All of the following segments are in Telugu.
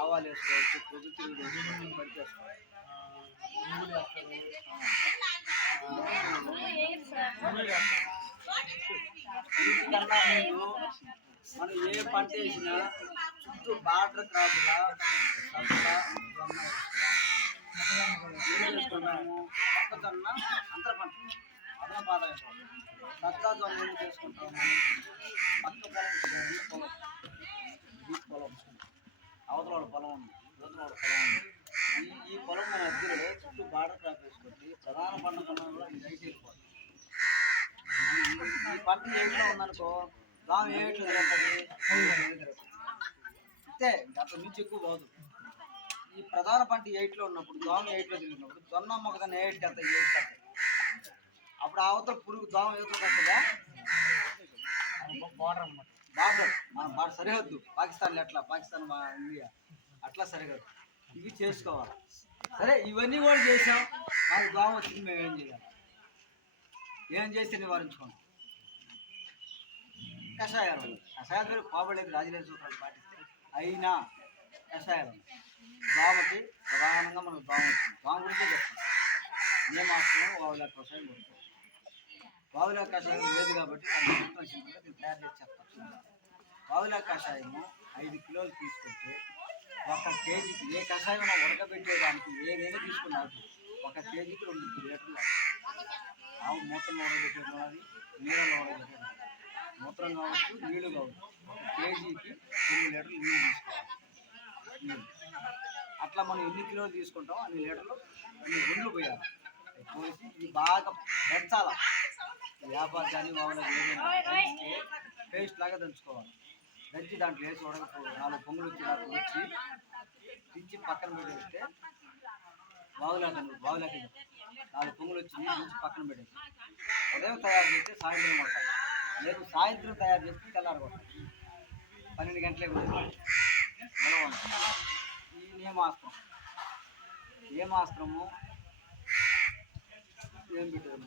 ఆవాలు వేసుకోవచ్చు, పొద్దుతిరుగుడు వేసుకోవచ్చు, పరిచేసుకోవాలి. వీటికన్నా ముందు మనం ఏ పంట వేసినా చుట్టూ బార్డర్ క్రాప్గా చేసుకుంటాము. మొక్కజొన్న అంతర పంట అదనపు ఆదాయం. సత్తా జొన్న ఏం చేసుకుంటాము, పక్క పొలం పొలం అవతల పొలం ఉంది, యువతల పొలం ఉంది. ఈ పొలం మన అద్దెలో చుట్టూ బార్డర్ క్రాప్ వేసుకుంటే ప్రధాన పంట కన్నా కూడా ఇది రైట్ వెళ్ళిపోతుంది. ఈ పంట ఏట్లో ఉందనుకో దాని ఏట్లో జరుగుతుంది అంతే, అంత మించి ఎక్కువ పోదు. ఈ ప్రధాన పంట ఎయిట్లో ఉన్నప్పుడు దోమ ఎయిట్లో తిరిగినప్పుడు జొన్న మొక్కజొన్న ఎయిట్ వెళ్తాయి, ఎయిట్ వెళ్తాయి. అప్పుడు అవతల పురుగు దోమ ఎయిట్లోకి వస్తుందా, బార్డర్ మన బార్డర్ సరిహద్దు పాకిస్తాన్లో ఎట్లా, పాకిస్తాన్ ఇండియా అట్లా సరిహద్దు. ఇవి చేసుకోవాలి. సరే ఇవన్నీ కూడా చేసాం, మాకు దోమ వచ్చింది, మేము ఏం చేయాలి, ఏం చేస్తే నివారించుకోండి. కషాయాలు మీరు కోబడలేదు, రాజులేని సూత్రాలు పాటిస్తే అయినా కషాయాలు దోమకి ప్రధానంగా మనకు దోమ వచ్చింది. దోమ గురించే చెప్తాం. ఏ మాత్రం వావులా కషాయం కొడుతుంది. వావులా కషాయం లేదు కాబట్టి దీన్ని తయారు చేసి చెప్తాం. వావులా కషాయము 5 కిలోలు తీసుకుంటే 1 కేజీకి, ఏ కషాయం ఉడకబెట్టేదానికి ఏదైనా తీసుకున్నారు 1 కేజీకి 2 లీటర్లు. ఆవు మూత్రం ఉడకబెట్టేది, నీళ్ళలో ఉడకబెట్టేది, మూత్రం కావచ్చు నీళ్ళు కావచ్చు. 1 కేజీకి 2 లీటర్లు నీళ్ళు తీసుకోవాలి. అట్లా మనం ఎన్ని కిలోలు తీసుకుంటాం అన్ని లీటర్లు అన్ని గుండ్లు పోయాలి. పోసి ఇది బాగా పెంచాలి. వ్యాపారం కానీ వాళ్ళకి ఏదైనా పేస్ట్ లాగా దంచుకోవాలి. దంచి దాంట్లో వేసి ఉడకపో 4 పొంగులు వచ్చి దించి పక్కన పెట్టేస్తే బాగులేక 4 పొంగులు వచ్చి దించి పక్కన పెట్టేసి ఉదయం తయారు చేస్తే సాయంత్రం కొట్టాలి. లేదు సాయంత్రం తయారు చేస్తే తెల్లారి కొట్టాలి. 12 గంటలే కొట్టాలి. ఈ ఏమాస్త్రము ఏం పెట్టారు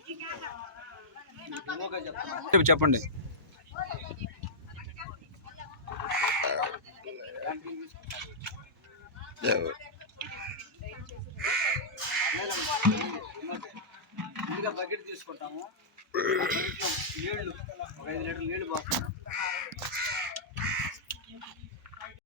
చెప్పండి. ముందుగా బకెట్ తీసుకుంటాము, నీళ్ళు 1 5 లీటర్లు నీళ్ళు పోస్తాము.